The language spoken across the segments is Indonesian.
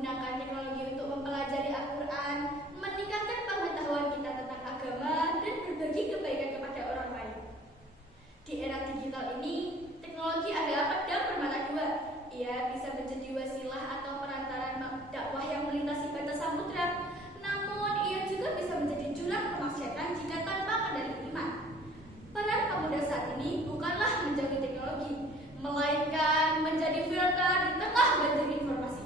menggunakan teknologi untuk mempelajari Al-Quran, meningkatkan pengetahuan kita tentang agama, dan berbagi kebaikan kepada orang lain. Di era digital ini, teknologi adalah pedang bermata dua. Ia bisa menjadi wasilah atau perantara dakwah yang melintasi batas samudra, namun ia juga bisa menjadi jurang kemaksiatan jika tanpa kendali iman. Peran pemuda saat ini bukanlah menjauhi teknologi, melainkan menjadi filter di tengah banjir informasi.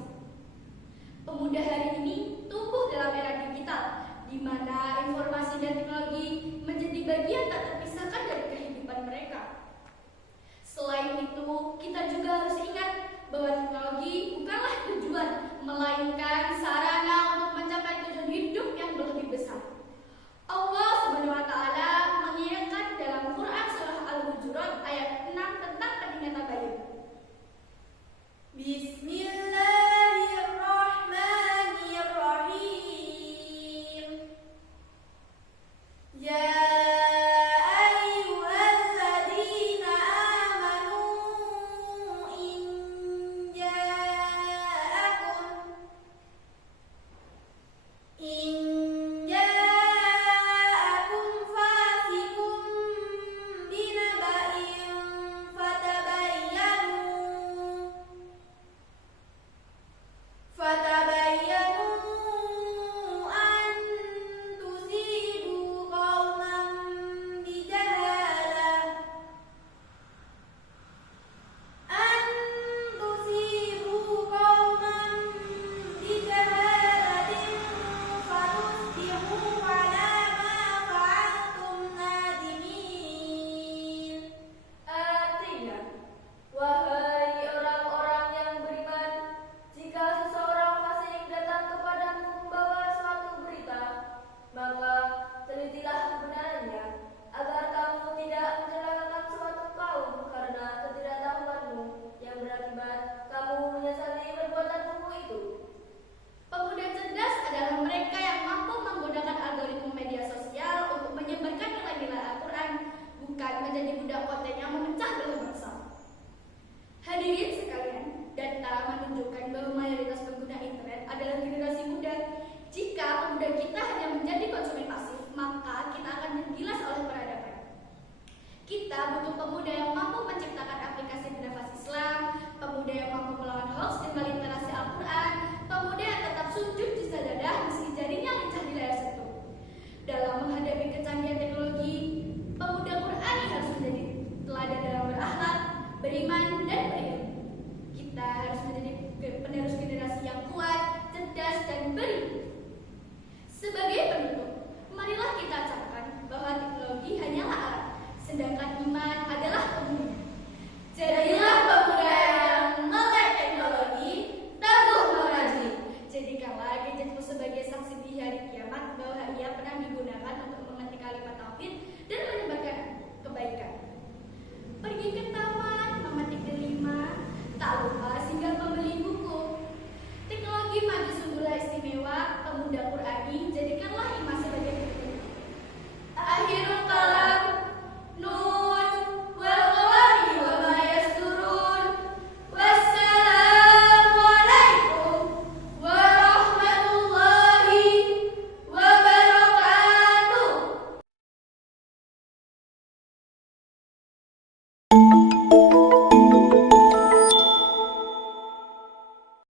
Pemuda hari ini tumbuh dalam era digital, di mana informasi dan teknologi menjadi bagian tak terpisahkan dari kehidupan mereka. Selain itu, kita juga harus ingat bahwa teknologi bukanlah tujuan, melainkan sarana untuk mencapai tujuan hidup yang lebih besar. Allah Subhanahu wa Ta'ala mengingatkan dalam Quran surah Al-Hujurat ayat 6 tentang pentingnya tabayun. Bismillahirrahmanirrahim. Ya beriman dan berilmu. Kita harus menjadi penerus generasi yang kuat, cerdas, dan berilmu. Sebagai penutup, marilah kita camkan bahwa teknologi hanyalah alat, sedangkan